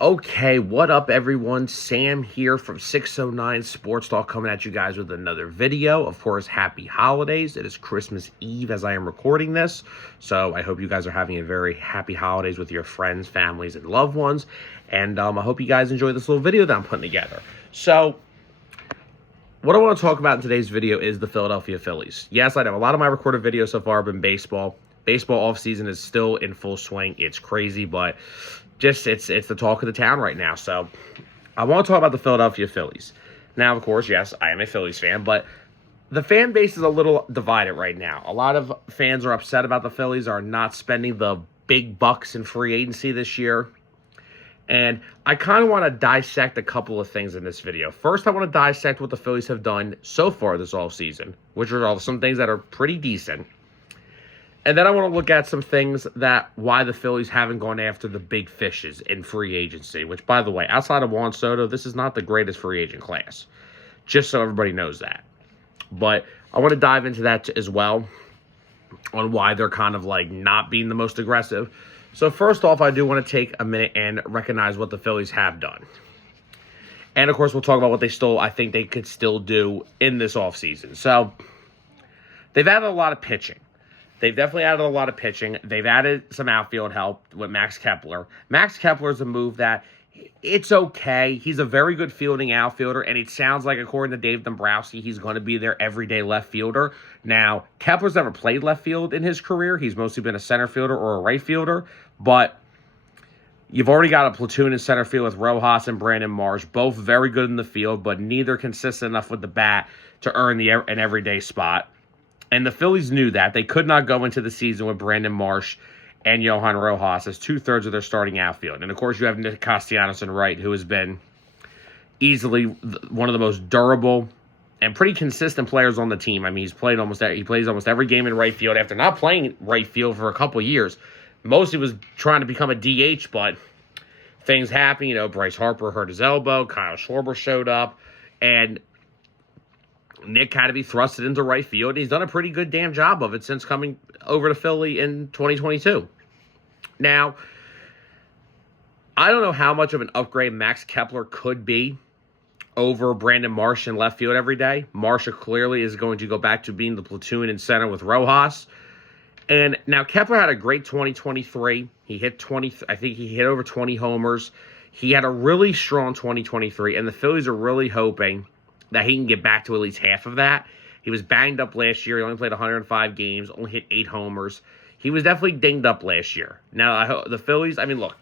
Okay, what up, everyone? Sam here from 609 Sports Talk coming at you guys with another video. Of course, happy holidays. It is Christmas Eve as I am recording this, so I hope you guys are having a very happy holidays with your friends, families, and loved ones, and I hope you guys enjoy this little video that I'm putting together. So, what I want to talk about in today's video is the Philadelphia Phillies. Yes, I know a lot of my recorded videos so far have been baseball. Baseball offseason is still in full swing. It's crazy, but it's the talk of the town right now. So I want to talk about the Philadelphia Phillies. Now, of course, yes, I am a Phillies fan, but the fan base is a little divided right now. A lot of fans are upset about the Phillies are not spending the big bucks in free agency this year. And I kind of want to dissect a couple of things in this video. First, I want to dissect what the Phillies have done so far this offseason, which are some things that are pretty decent. And then I want to look at some things that why the Phillies haven't gone after the big fishes in free agency, which, by the way, outside of Juan Soto, this is not the greatest free agent class, just so everybody knows that. But I want to dive into that as well on why they're kind of like not being the most aggressive. So first off, I do want to take a minute and recognize what the Phillies have done. And, of course, we'll talk about what I think they could still do in this offseason. So they've added a lot of pitching. They've definitely added a lot of pitching. They've added some outfield help with Max Kepler. Max Kepler is a move that it's okay. He's a very good fielding outfielder, and it sounds like, according to Dave Dombrowski, he's going to be their everyday left fielder. Now, Kepler's never played left field in his career. He's mostly been a center fielder or a right fielder, but you've already got a platoon in center field with Rojas and Brandon Marsh, both very good in the field, but neither consistent enough with the bat to earn an everyday spot. And the Phillies knew that. They could not go into the season with Brandon Marsh and Johan Rojas as two-thirds of their starting outfield. And, of course, you have Nick Castellanos and Wright, who has been easily one of the most durable and pretty consistent players on the team. I mean, he plays almost every game in right field after not playing right field for a couple years. Mostly was trying to become a DH, but things happen. You know, Bryce Harper hurt his elbow. Kyle Schwarber showed up. And Nick had to be thrusted into right field. He's done a pretty good damn job of it since coming over to Philly in 2022. Now, I don't know how much of an upgrade Max Kepler could be over Brandon Marsh in left field every day. Marsh clearly is going to go back to being the platoon in center with Rojas. And now Kepler had a great 2023. He hit I think he hit over 20 homers. He had a really strong 2023, and the Phillies are really hoping that he can get back to at least half of that. He was banged up last year. He only played 105 games, only hit 8 homers. He was definitely dinged up last year. Now, the Phillies, I mean, look,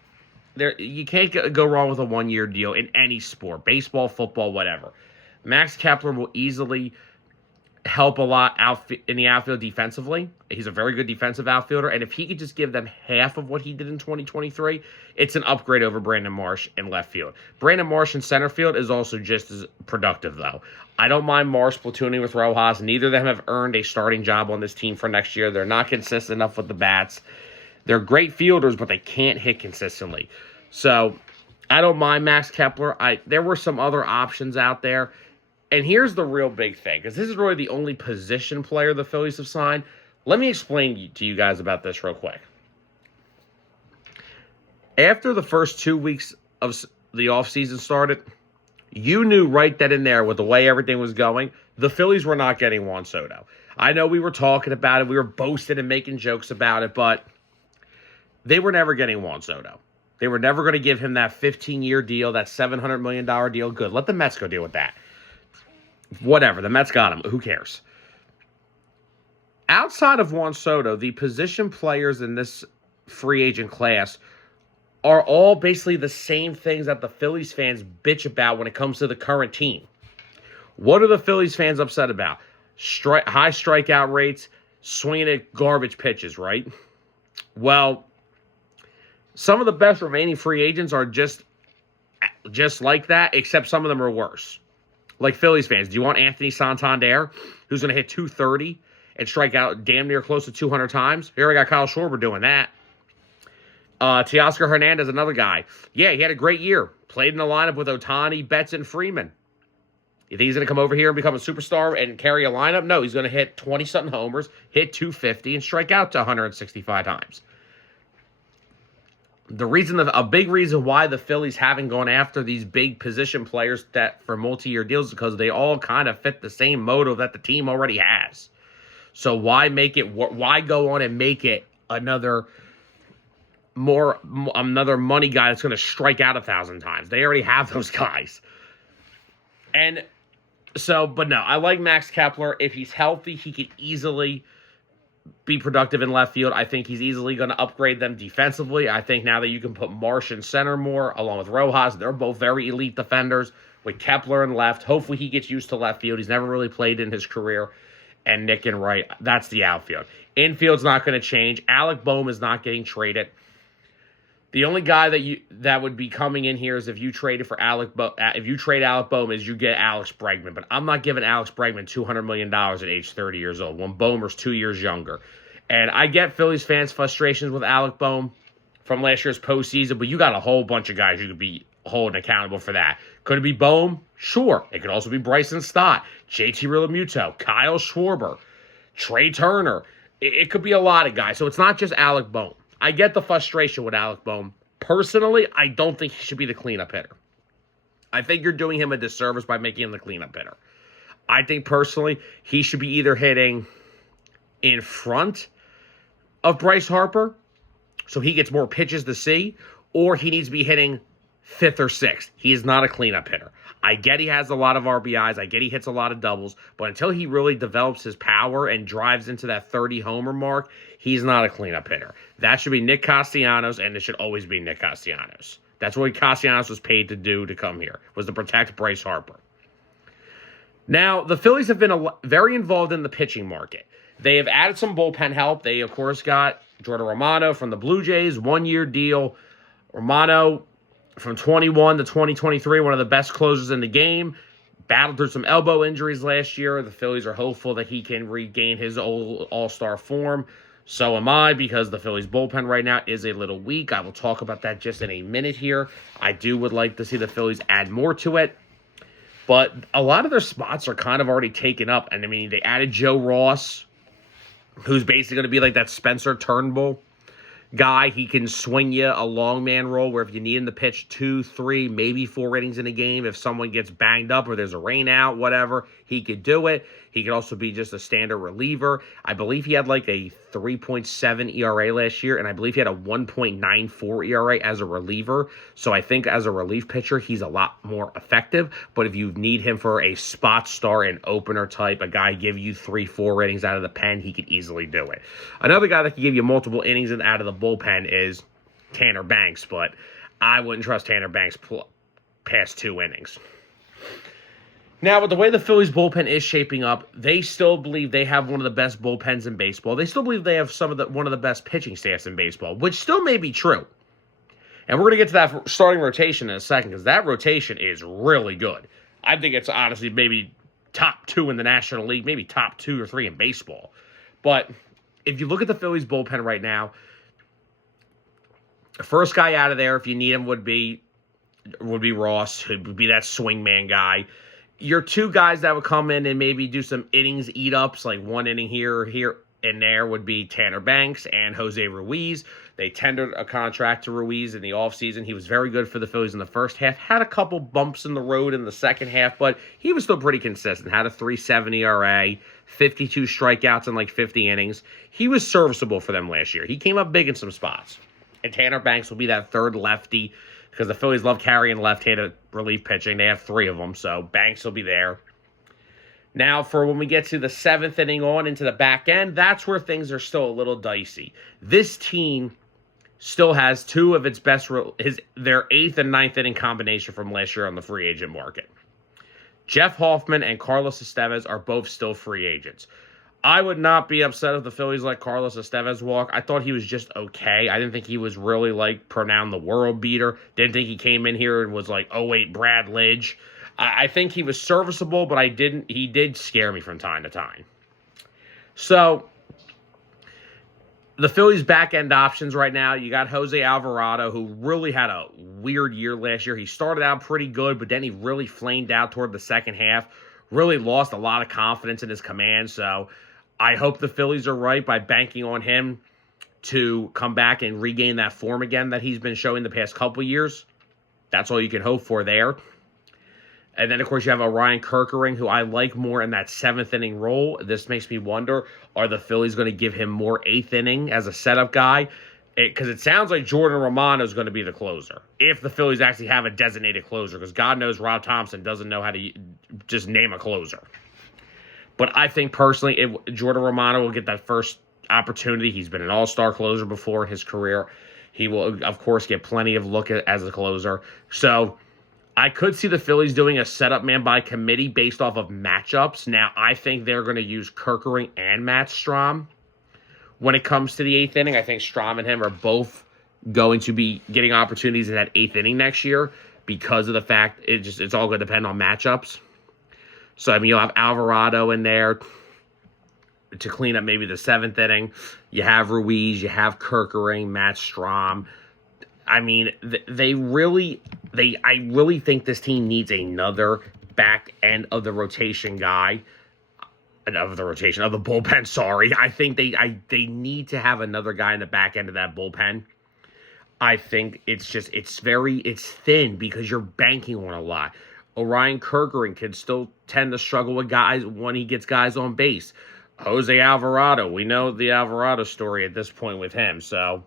you can't go wrong with a one-year deal in any sport, baseball, football, whatever. Max Kepler will easily help a lot in the outfield defensively. He's a very good defensive outfielder, and if he could just give them half of what he did in 2023, it's an upgrade over Brandon Marsh in left field. Brandon Marsh in center field is also just as productive, though. I don't mind Marsh platooning with Rojas. Neither of them have earned a starting job on this team for next year. They're not consistent enough with the bats. They're great fielders, but they can't hit consistently. So I don't mind Max Kepler. There were some other options out there. And here's the real big thing, because this is really the only position player the Phillies have signed. Let me explain to you guys about this real quick. After the first 2 weeks of the offseason started, you knew right then and there with the way everything was going, the Phillies were not getting Juan Soto. I know we were talking about it, we were boasting and making jokes about it, but they were never getting Juan Soto. They were never going to give him that 15-year deal, that $700 million deal. Good, let the Mets go deal with that. Whatever, the Mets got him. Who cares? Outside of Juan Soto, the position players in this free agent class are all basically the same things that the Phillies fans bitch about when it comes to the current team. What are the Phillies fans upset about? High strikeout rates, swinging at garbage pitches, right? Well, some of the best remaining free agents are just like that, except some of them are worse. Like Phillies fans, do you want Anthony Santander, who's going to hit 230 and strike out damn near close to 200 times? Here we got Kyle Schwarber doing that. Teoscar Hernandez, another guy. Yeah, he had a great year. Played in the lineup with Ohtani, Betts, and Freeman. You think he's going to come over here and become a superstar and carry a lineup? No, he's going to hit 20-something homers, hit 250, and strike out to 165 times. A big reason why the Phillies haven't gone after these big position players that for multi-year deals is because they all kind of fit the same motto that the team already has. So why go on and make it another money guy that's going to strike out 1,000 times? They already have those guys. And so, but no, I like Max Kepler. If he's healthy, he could easily be productive in left field. I think he's easily going to upgrade them defensively. I think now that you can put Marsh in center more, along with Rojas, they're both very elite defenders. With Kepler in left, hopefully he gets used to left field. He's never really played in his career. And Nick in right, that's the outfield. Infield's not going to change. Alec Bohm is not getting traded. The only guy that would be coming in here is if you trade Alec Bohm, is you get Alex Bregman. But I'm not giving Alex Bregman $200 million at age 30 years old when Bohmer's 2 years younger. And I get Phillies fans' frustrations with Alec Bohm from last year's postseason, but you got a whole bunch of guys you could be holding accountable for that. Could it be Bohm? Sure. It could also be Bryson Stott, JT Realmuto, Kyle Schwarber, Trey Turner. It could be a lot of guys. So it's not just Alec Bohm. I get the frustration with Alec Bohm. Personally, I don't think he should be the cleanup hitter. I think you're doing him a disservice by making him the cleanup hitter. I think personally he should be either hitting in front of Bryce Harper so he gets more pitches to see, or he needs to be hitting 5th or 6th. He is not a cleanup hitter. I get he has a lot of RBIs. I get he hits a lot of doubles. But until he really develops his power and drives into that 30 homer mark, he's not a cleanup hitter. That should be Nick Castellanos, and it should always be Nick Castellanos. That's what Castellanos was paid to do to come here, was to protect Bryce Harper. Now, the Phillies have been very involved in the pitching market. They have added some bullpen help. They, of course, got Jordan Romano from the Blue Jays, 1-year deal. Romano, from 21 to 2023, one of the best closers in the game. Battled through some elbow injuries last year. The Phillies are hopeful that he can regain his old all-star form. So am I, because the Phillies bullpen right now is a little weak. I will talk about that just in a minute here. I would like to see the Phillies add more to it. But a lot of their spots are kind of already taken up. And I mean, they added Joe Ross, who's basically going to be like that Spencer Turnbull guy. He can swing you a long man role where if you need him to pitch 2, 3, maybe 4 innings in a game, if someone gets banged up or there's a rain out, whatever, he could do it. He could also be just a standard reliever. I believe he had like a 3.7 ERA last year, and I believe he had a 1.94 ERA as a reliever. So I think as a relief pitcher, he's a lot more effective. But if you need him for a spot start and opener type, a guy give you 3, 4 innings out of the pen, he could easily do it. Another guy that can give you multiple innings and out of the bullpen is Tanner Banks, but I wouldn't trust Tanner Banks past 2 innings. Now, with the way the Phillies bullpen is shaping up, they still believe they have one of the best bullpens in baseball. They still believe they have one of the best pitching staffs in baseball, which still may be true. And we're going to get to that starting rotation in a second, because that rotation is really good. I think it's honestly maybe top 2 in the National League, maybe top 2 or 3 in baseball. But if you look at the Phillies bullpen right now, the first guy out of there, if you need him, would be Ross, who would be that swingman guy. Your 2 guys that would come in and maybe do some innings eat-ups, like 1 inning here and there, would be Tanner Banks and Jose Ruiz. They tendered a contract to Ruiz in the offseason. He was very good for the Phillies in the first half. Had a couple bumps in the road in the second half, but he was still pretty consistent. Had a 3.7 ERA, 52 strikeouts in like 50 innings. He was serviceable for them last year. He came up big in some spots. And Tanner Banks will be that third lefty, because the Phillies love carrying left-handed relief pitching. They have 3 of them, so Banks will be there. Now, for when we get to the 7th inning on into the back end, that's where things are still a little dicey. This team still has 2 of its best, their 8th and 9th inning combination from last year on the free agent market. Jeff Hoffman and Carlos Estevez are both still free agents. I would not be upset if the Phillies let Carlos Estevez walk. I thought he was just okay. I didn't think he was really like pronounced the world beater. Didn't think he came in here and was like, oh wait, Brad Lidge. I think he was serviceable, but he did scare me from time to time. So the Phillies back end options right now, you got Jose Alvarado, who really had a weird year last year. He started out pretty good, but then he really flamed out toward the second half. Really lost a lot of confidence in his command, so I hope the Phillies are right by banking on him to come back and regain that form again that he's been showing the past couple years. That's all you can hope for there. And then, of course, you have Orion Kerkering, who I like more in that 7th inning role. This makes me wonder, are the Phillies going to give him more 8th inning as a setup guy? Because it sounds like Jordan Romano is going to be the closer, if the Phillies actually have a designated closer, because God knows Rob Thompson doesn't know how to just name a closer. But I think, personally, Jordan Romano will get that first opportunity. He's been an all-star closer before in his career. He will, of course, get plenty of look as a closer. So I could see the Phillies doing a setup man by committee based off of matchups. Now, I think they're going to use Kerkering and Matt Strahm. When it comes to the 8th inning, I think Strahm and him are both going to be getting opportunities in that 8th inning next year because of the fact it's all going to depend on matchups. So, I mean, you'll have Alvarado in there to clean up maybe the 7th inning. You have Ruiz, you have Kerkering, Matt Strahm. I mean, I really think this team needs another back end of the rotation guy. Of the bullpen, sorry. I think they need to have another guy in the back end of that bullpen. I think it's thin because you're banking on a lot. Orion Kerkering can still tend to struggle with guys when he gets guys on base. Jose Alvarado, we know the Alvarado story at this point with him. So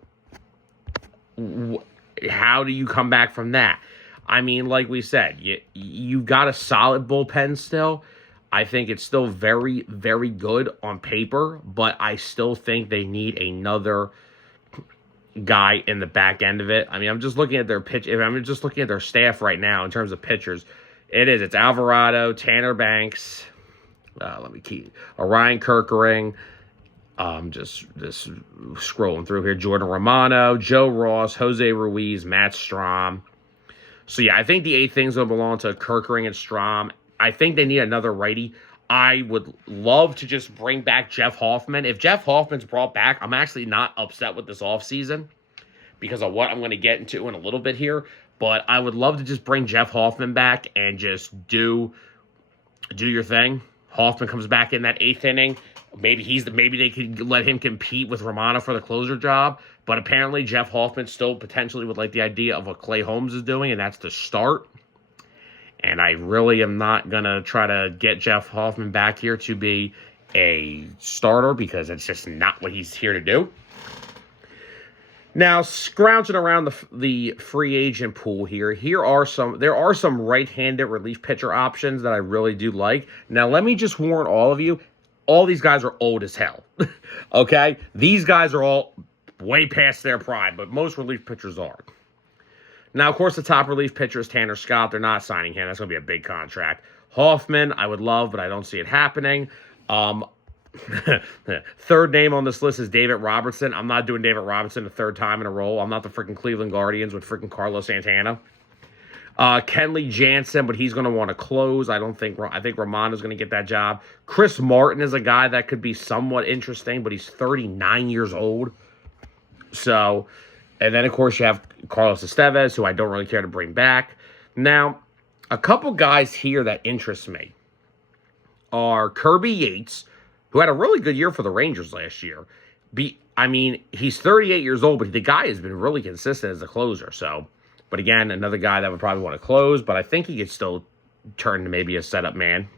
how do you come back from that? I mean, like we said, you've got a solid bullpen still. I think it's still very, very good on paper, but I still think they need another guy in the back end of it. I mean, I'm just looking at their pitch. I'm just looking at their staff right now in terms of pitchers. It's Alvarado, Tanner Banks. Let me keep Orion Kerkering. Just scrolling through here. Jordan Romano, Joe Ross, Jose Ruiz, Matt Strahm. So yeah, I think the 8th thing's gonna belong to Kerkering and Strahm. I think they need another righty. I would love to just bring back Jeff Hoffman. If Jeff Hoffman's brought back, I'm actually not upset with this offseason because of what I'm going to get into in a little bit here. But I would love to just bring Jeff Hoffman back and just do your thing. Hoffman comes back in that 8th inning. Maybe they could let him compete with Romano for the closer job. But apparently Jeff Hoffman still potentially would like the idea of what Clay Holmes is doing, and that's to start. And I really am not going to try to get Jeff Hoffman back here to be a starter because it's just not what he's here to do. Now, scrounging around the free agent pool here, there are some right-handed relief pitcher options that I really do like. Now, let me just warn all of you, all these guys are old as hell, okay? These guys are all way past their prime, but most relief pitchers are. Now, of course, the top relief pitcher is Tanner Scott. They're not signing him. That's going to be a big contract. Hoffman, I would love, but I don't see it happening. Third name on this list is David Robertson. I'm not doing David Robertson a third time in a row. I'm not the freaking Cleveland Guardians with freaking Carlos Santana. Kenley Jansen, but he's going to want to close. I think Romano's going to get that job. Chris Martin is a guy that could be somewhat interesting, but he's 39 years old. So... And then, of course, you have Carlos Estevez, who I don't really care to bring back. Now, a couple guys here that interest me are Kirby Yates, who had a really good year for the Rangers last year. He's 38 years old, but the guy has been really consistent as a closer. So, but again, another guy that would probably want to close, but I think he could still turn to maybe a setup man.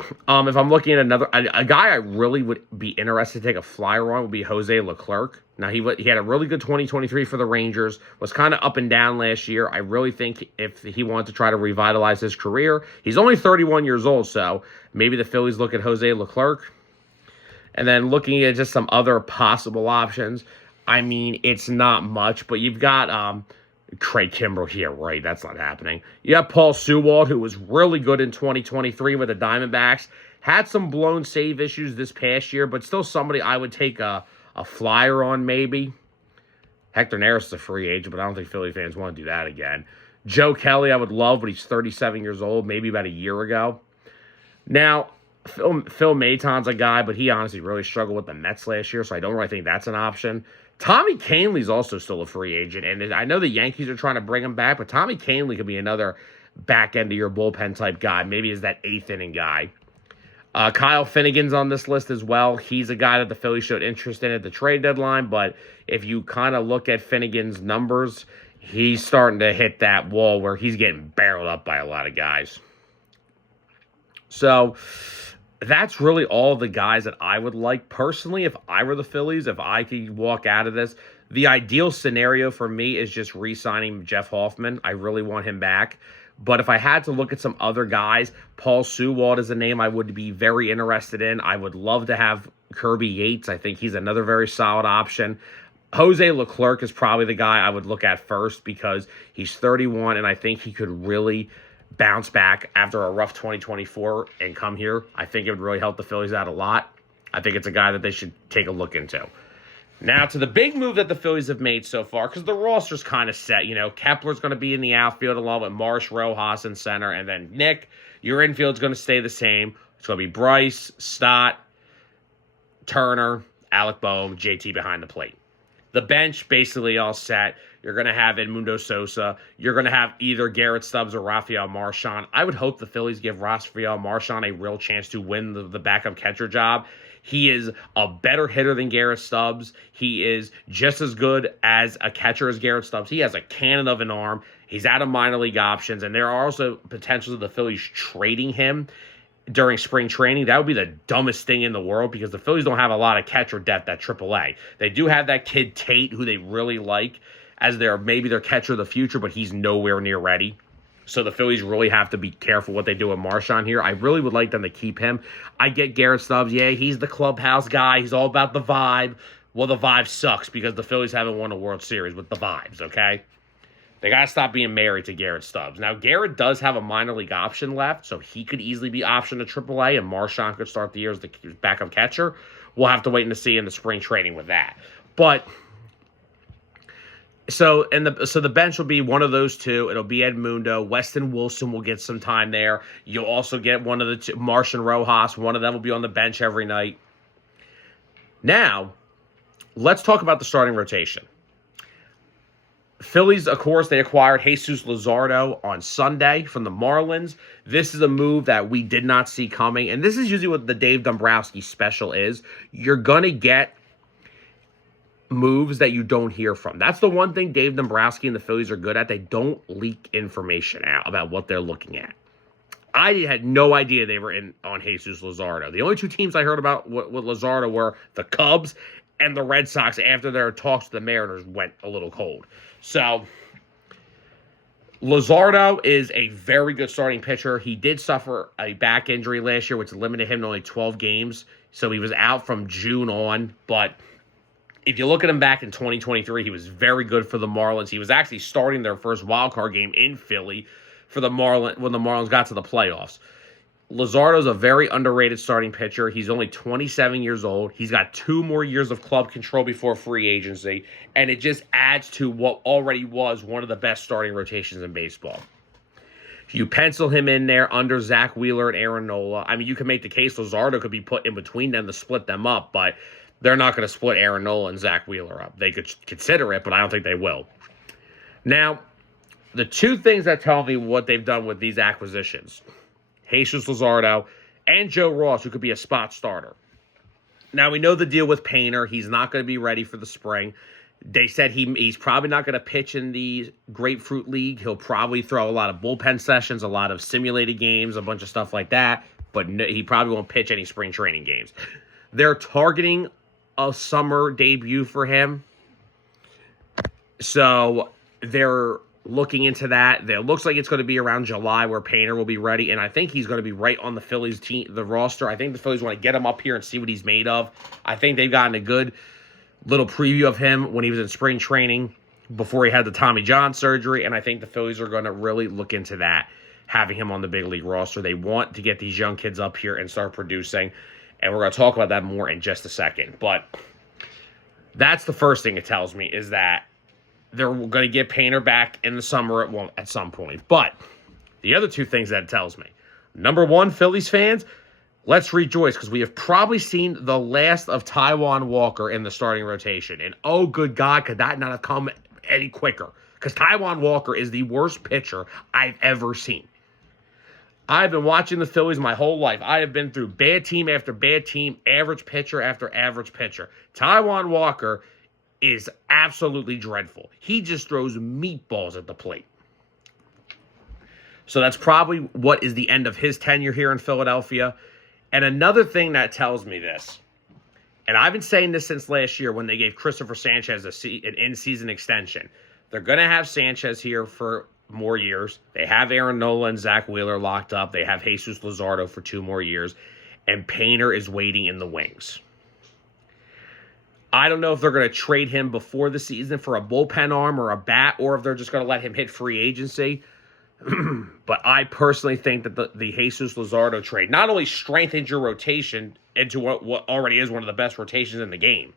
If I'm looking at a guy I really would be interested to take a flyer on would be Jose Leclerc. Now, he had a really good 2023 for the Rangers, was kind of up and down last year. I really think if he wanted to try to revitalize his career, he's only 31 years old, so maybe the Phillies look at Jose Leclerc. And then looking at just some other possible options, I mean, it's not much, but you've got Craig Kimbrell here, right? That's not happening. You have Paul Sewald, who was really good in 2023 with the Diamondbacks. Had some blown save issues this past year, but still somebody I would take a flyer on maybe. Hector Neris is a free agent, but I don't think Philly fans want to do that again. Joe Kelly I would love, but he's 37 years old, maybe about a year ago. Now, Phil Maton's a guy, but he honestly really struggled with the Mets last year, so I don't really think that's an option. Tommy Kahnle's also still a free agent, and I know the Yankees are trying to bring him back, but Tommy Kahnle could be another back end of your bullpen type guy. Maybe is that 8th inning guy. Kyle Finnegan's on this list as well. He's a guy that the Phillies showed interest in at the trade deadline, but if you kind of look at Finnegan's numbers, he's starting to hit that wall where he's getting barreled up by a lot of guys. So that's really all the guys that I would like. Personally, if I were the Phillies, if I could walk out of this, the ideal scenario for me is just re-signing Jeff Hoffman. I really want him back. But if I had to look at some other guys, Paul Sewald is a name I would be very interested in. I would love to have Kirby Yates. I think he's another very solid option. Jose Leclerc is probably the guy I would look at first because he's 31, and I think he could really bounce back after a rough 2024 and come here. I think it would really help the Phillies out a lot. I think it's a guy that they should take a look into. Now, to the big move that the Phillies have made so far, because the roster's kind of set. You know, Kepler's going to be in the outfield along with Marsh, Rojas in center, and then Nick. Your infield's going to stay the same. It's going to be Bryce, Stott, Turner, Alec Boehm, JT behind the plate. The bench, basically all set. You're going to have Edmundo Sosa. You're going to have either Garrett Stubbs or Rafael Marchand. I would hope the Phillies give Rafael Marchand a real chance to win the backup catcher job. He is a better hitter than Garrett Stubbs. He is just as good as a catcher as Garrett Stubbs. He has a cannon of an arm. He's out of minor league options, and there are also potentials of the Phillies trading him during spring training. That would be the dumbest thing in the world because the Phillies don't have a lot of catcher depth at AAA. They do have that kid Tate, who they really like as maybe their catcher of the future, but he's nowhere near ready. So the Phillies really have to be careful what they do with Marchand here. I really would like them to keep him. I get Garrett Stubbs. Yeah, he's the clubhouse guy. He's all about the vibe. Well, the vibe sucks because the Phillies haven't won a World Series with the vibes, okay? They got to stop being married to Garrett Stubbs. Now, Garrett does have a minor league option left, so he could easily be optioned to AAA, and Marchand could start the year as the backup catcher. We'll have to wait and see in the spring training with that. But So the bench will be one of those two. It'll be Edmundo. Weston Wilson will get some time there. You'll also get one of the two, Marsh and Rojas. One of them will be on the bench every night. Now, let's talk about the starting rotation. Phillies, of course, they acquired Jesus Luzardo on Sunday from the Marlins. This is a move that we did not see coming, and this is usually what the Dave Dombrowski special is. You're going to get moves that you don't hear from. That's the one thing Dave Dombrowski and the Phillies are good at. They don't leak information out about what they're looking at. I had no idea they were in on Jesus Luzardo. The only two teams I heard about with Luzardo were the Cubs and the Red Sox after their talks with the Mariners went a little cold. So, Luzardo is a very good starting pitcher. He did suffer a back injury last year, which limited him to only 12 games. So, he was out from June on, but if you look at him back in 2023, he was very good for the Marlins. He was actually starting their first wildcard game in Philly for the Marlins when the Marlins got to the playoffs. Luzardo's a very underrated starting pitcher. He's only 27 years old. He's got 2 more years of club control before free agency, and it just adds to what already was one of the best starting rotations in baseball. If you pencil him in there under Zach Wheeler and Aaron Nola, I mean, you can make the case Luzardo could be put in between them to split them up, but they're not going to split Aaron Nola and Zach Wheeler up. They could consider it, but I don't think they will. Now, the two things that tell me what they've done with these acquisitions, Jesus Luzardo and Joe Ross, who could be a spot starter. Now, we know the deal with Painter. He's not going to be ready for the spring. They said he's probably not going to pitch in the Grapefruit League. He'll probably throw a lot of bullpen sessions, a lot of simulated games, a bunch of stuff like that, but he probably won't pitch any spring training games. They're targeting a summer debut for him. So they're looking into that. It looks like it's going to be around July where Painter will be ready, and I think he's going to be right on the Phillies team, the roster. I think the Phillies want to get him up here and see what he's made of. I think they've gotten a good little preview of him when he was in spring training before he had the Tommy John surgery, and I think the Phillies are going to really look into that, having him on the big league roster. They want to get these young kids up here and start producing. And we're going to talk about that more in just a second. But that's the first thing it tells me is that they're going to get Painter back in the summer at some point. But the other two things that it tells me. Number one, Phillies fans, let's rejoice because we have probably seen the last of Taijuan Walker in the starting rotation. And oh, good God, could that not have come any quicker? Because Taijuan Walker is the worst pitcher I've ever seen. I've been watching the Phillies my whole life. I have been through bad team after bad team, average pitcher after average pitcher. Taijuan Walker is absolutely dreadful. He just throws meatballs at the plate. So that's probably what is the end of his tenure here in Philadelphia. And another thing that tells me this, and I've been saying this since last year when they gave Christopher Sanchez an in-season extension. They're going to have Sanchez here for more years. They have Aaron Nola and Zach Wheeler locked up. They have Jesus Luzardo for 2 more years. And Painter is waiting in the wings. I don't know if they're going to trade him before the season for a bullpen arm or a bat, or if they're just going to let him hit free agency. But I personally think that the Jesus Luzardo trade not only strengthens your rotation into what already is one of the best rotations in the game.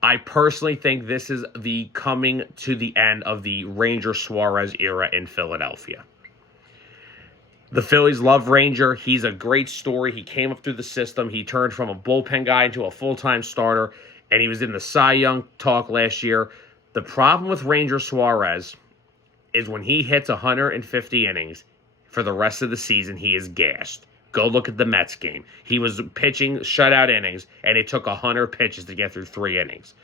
I personally think this is the coming to the end of the Ranger Suarez era in Philadelphia. The Phillies love Ranger. He's a great story. He came up through the system. He turned from a bullpen guy into a full-time starter, and he was in the Cy Young talk last year. The problem with Ranger Suarez is when he hits 150 innings for the rest of the season, he is gassed. Go look at the Mets game. He was pitching shutout innings, and it took 100 pitches to get through 3 innings.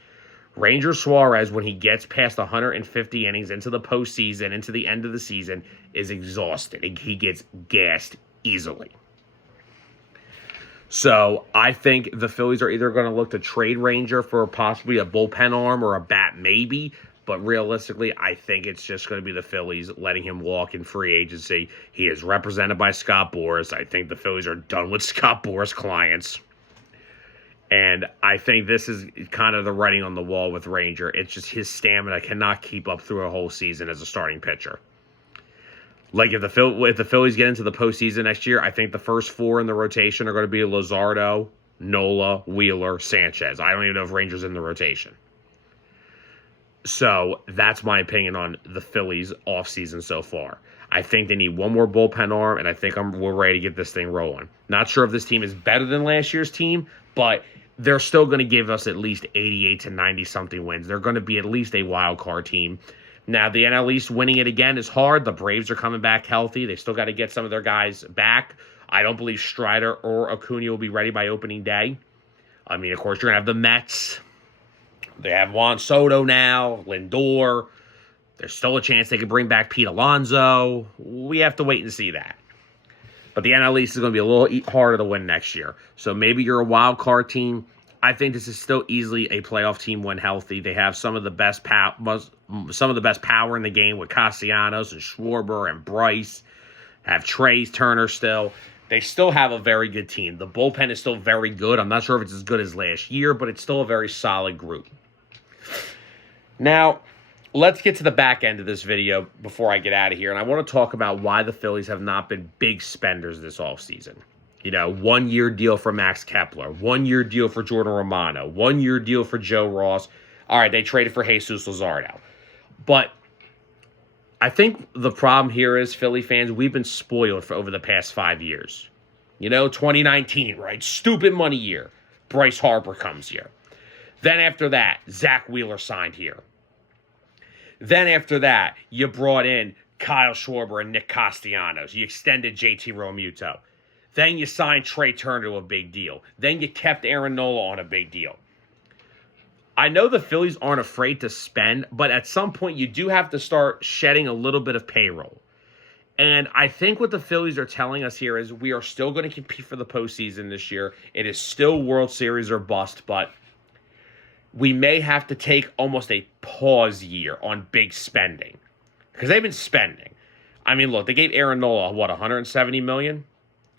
Ranger Suarez, when he gets past 150 innings into the postseason, into the end of the season, is exhausted. He gets gassed easily. So I think the Phillies are either going to look to trade Ranger for possibly a bullpen arm or a bat maybe, but realistically, I think it's just going to be the Phillies letting him walk in free agency. He is represented by Scott Boras. I think the Phillies are done with Scott Boras clients. And I think this is kind of the writing on the wall with Ranger. It's just his stamina cannot keep up through a whole season as a starting pitcher. Like if the Phillies get into the postseason next year, I think the first 4 in the rotation are going to be Luzardo, Nola, Wheeler, Sanchez. I don't even know if Ranger's in the rotation. So that's my opinion on the Phillies offseason so far. I think they need one more bullpen arm, and I think we're ready to get this thing rolling. Not sure if this team is better than last year's team, but they're still going to give us at least 88 to 90-something wins. They're going to be at least a wild card team. Now, the NL East winning it again is hard. The Braves are coming back healthy. They still got to get some of their guys back. I don't believe Strider or Acuna will be ready by opening day. I mean, of course, you're going to have the Mets. They have Juan Soto now, Lindor. There's still a chance they could bring back Pete Alonso. We have to wait and see that. But the NL East is going to be a little harder to win next year. So maybe you're a wild card team. I think this is still easily a playoff team when healthy. They have some of the best power in the game with Castellanos and Schwarber and Bryce. Have Trey Turner still. They still have a very good team. The bullpen is still very good. I'm not sure if it's as good as last year, but it's still a very solid group. Now, let's get to the back end of this video before I get out of here. And I want to talk about why the Phillies have not been big spenders this offseason. You know, 1-year deal for Max Kepler, 1-year deal for Jordan Romano, 1-year deal for Joe Ross. All right, they traded for Jesus Luzardo. But I think the problem here is, Philly fans, we've been spoiled for over the past 5 years. You know, 2019, right? Stupid money year. Bryce Harper comes here. Then after that, Zach Wheeler signed here. Then after that, you brought in Kyle Schwarber and Nick Castellanos. You extended JT Realmuto. Then you signed Trey Turner to a big deal. Then you kept Aaron Nola on a big deal. I know the Phillies aren't afraid to spend, but at some point you do have to start shedding a little bit of payroll. And I think what the Phillies are telling us here is we are still going to compete for the postseason this year. It is still World Series or bust, but we may have to take almost a pause year on big spending. Because they've been spending. I mean, look, they gave Aaron Nola, what, $170 million?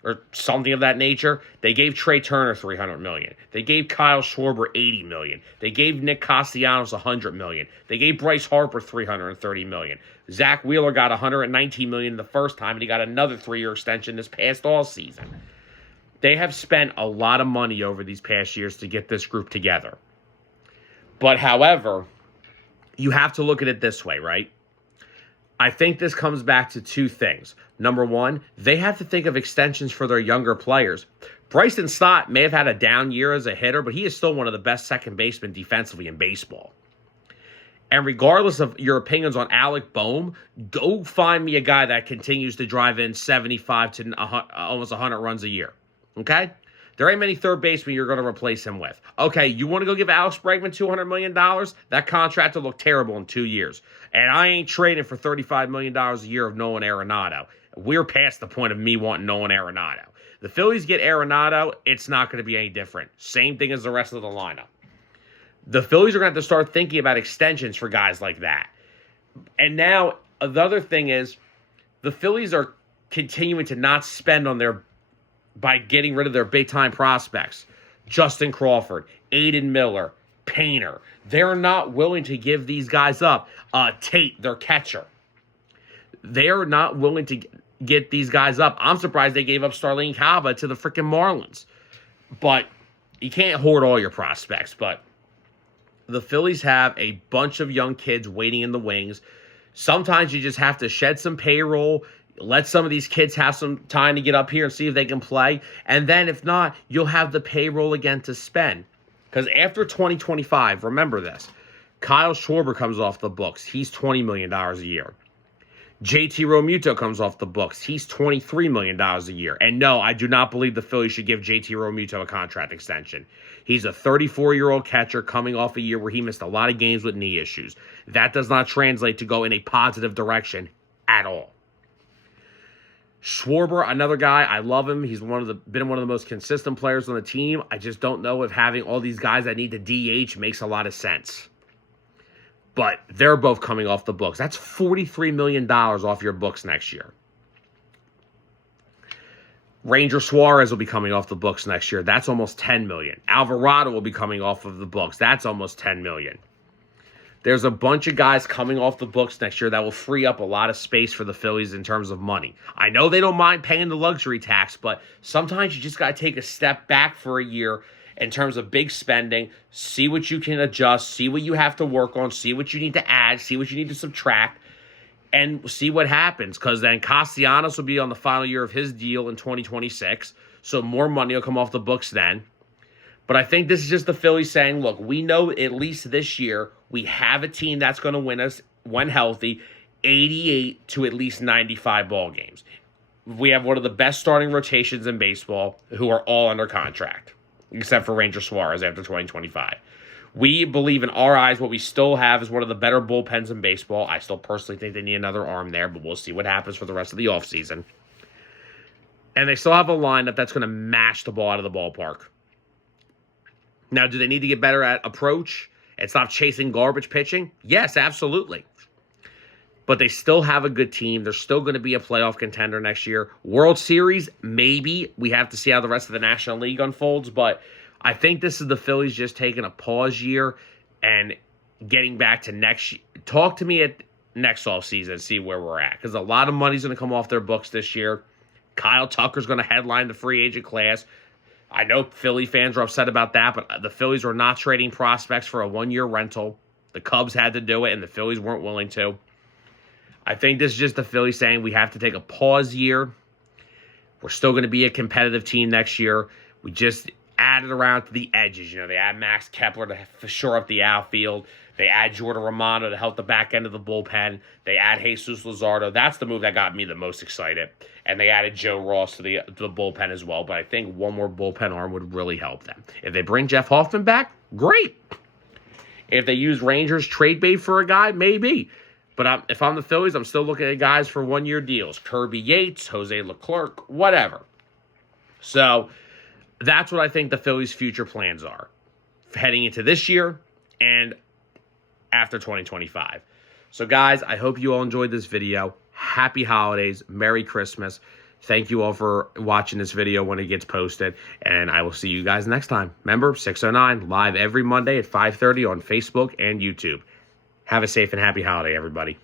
Or something of that nature. They gave Trey Turner $300 million. They gave Kyle Schwarber $80 million. They gave Nick Castellanos $100 million. They gave Bryce Harper $330 million. Zach Wheeler got $119 million the first time, and he got another 3-year extension this past all season. They have spent a lot of money over these past years to get this group together. But however, you have to look at it this way, right? I think this comes back to 2 things. Number one, they have to think of extensions for their younger players. Bryson Stott may have had a down year as a hitter, but he is still one of the best second basemen defensively in baseball. And regardless of your opinions on Alec Boehm, go find me a guy that continues to drive in 75 to almost 100 runs a year. Okay? There ain't many third basemen you're going to replace him with. Okay, you want to go give Alex Bregman $200 million? That contract will look terrible in 2 years. And I ain't trading for $35 million a year of Nolan Arenado. We're past the point of me wanting Nolan Arenado. The Phillies get Arenado, it's not going to be any different. Same thing as the rest of the lineup. The Phillies are going to have to start thinking about extensions for guys like that. And now, the other thing is, the Phillies are continuing to not spend on by getting rid of their big-time prospects. Justin Crawford, Aiden Miller, Painter. They're not willing to give these guys up. Tate, their catcher. They're not willing to get these guys up. I'm surprised they gave up Starlene Cava to the freaking Marlins. But you can't hoard all your prospects. But the Phillies have a bunch of young kids waiting in the wings. Sometimes you just have to shed some payroll, let some of these kids have some time to get up here and see if they can play. And then if not, you'll have the payroll again to spend. Because after 2025, remember this, Kyle Schwarber comes off the books. He's $20 million a year. JT Realmuto comes off the books. He's $23 million a year. And no, I do not believe the Phillies should give JT Realmuto a contract extension. He's a 34-year-old catcher coming off a year where he missed a lot of games with knee issues. That does not translate to go in a positive direction at all. Schwarber, another guy, I love him. He's been one of the most consistent players on the team. I just don't know if having all these guys that need to DH makes a lot of sense. But they're both coming off the books. That's $43 million off your books next year. Ranger Suarez will be coming off the books next year. That's almost $10 million. Alvarado will be coming off of the books. That's almost $10 million. There's a bunch of guys coming off the books next year that will free up a lot of space for the Phillies in terms of money. I know they don't mind paying the luxury tax, but sometimes you just got to take a step back for a year in terms of big spending, see what you can adjust, see what you have to work on, see what you need to add, see what you need to subtract, and see what happens. Because then Castellanos will be on the final year of his deal in 2026, so more money will come off the books then. But I think this is just the Phillies saying, look, we know at least this year we have a team that's going to win us, when healthy, 88 to at least 95 ball games. We have one of the best starting rotations in baseball who are all under contract, except for Ranger Suarez after 2025. We believe in our eyes what we still have is one of the better bullpens in baseball. I still personally think they need another arm there, but we'll see what happens for the rest of the offseason. And they still have a lineup that's going to mash the ball out of the ballpark. Now, do they need to get better at approach and stop chasing garbage pitching? Yes, absolutely. But they still have a good team. They're still going to be a playoff contender next year. World Series, maybe. We have to see how the rest of the National League unfolds. But I think this is the Phillies just taking a pause year and getting back to next year. Talk to me at next offseason and see where we're at. Because a lot of money's going to come off their books this year. Kyle Tucker's going to headline the free agent class. I know Philly fans are upset about that, but the Phillies were not trading prospects for a one-year rental. The Cubs had to do it, and the Phillies weren't willing to. I think this is just the Phillies saying we have to take a pause year. We're still going to be a competitive team next year. We just added around to the edges. You know, they add Max Kepler to shore up the outfield. They add Jordan Romano to help the back end of the bullpen. They add Jesus Luzardo. That's the move that got me the most excited. And they added Joe Ross to the bullpen as well. But I think one more bullpen arm would really help them. If they bring Jeff Hoffman back, great. If they use Rangers trade bait for a guy, maybe. But if I'm the Phillies, I'm still looking at guys for one-year deals. Kirby Yates, Jose Leclerc, whatever. So that's what I think the Phillies' future plans are heading into this year and after 2025. So guys, I hope you all enjoyed this video. Happy holidays. Merry Christmas. Thank you all for watching this video when it gets posted. And I will see you guys next time. Remember, 609 live every Monday at 5:30 on Facebook and YouTube. Have a safe and happy holiday, everybody.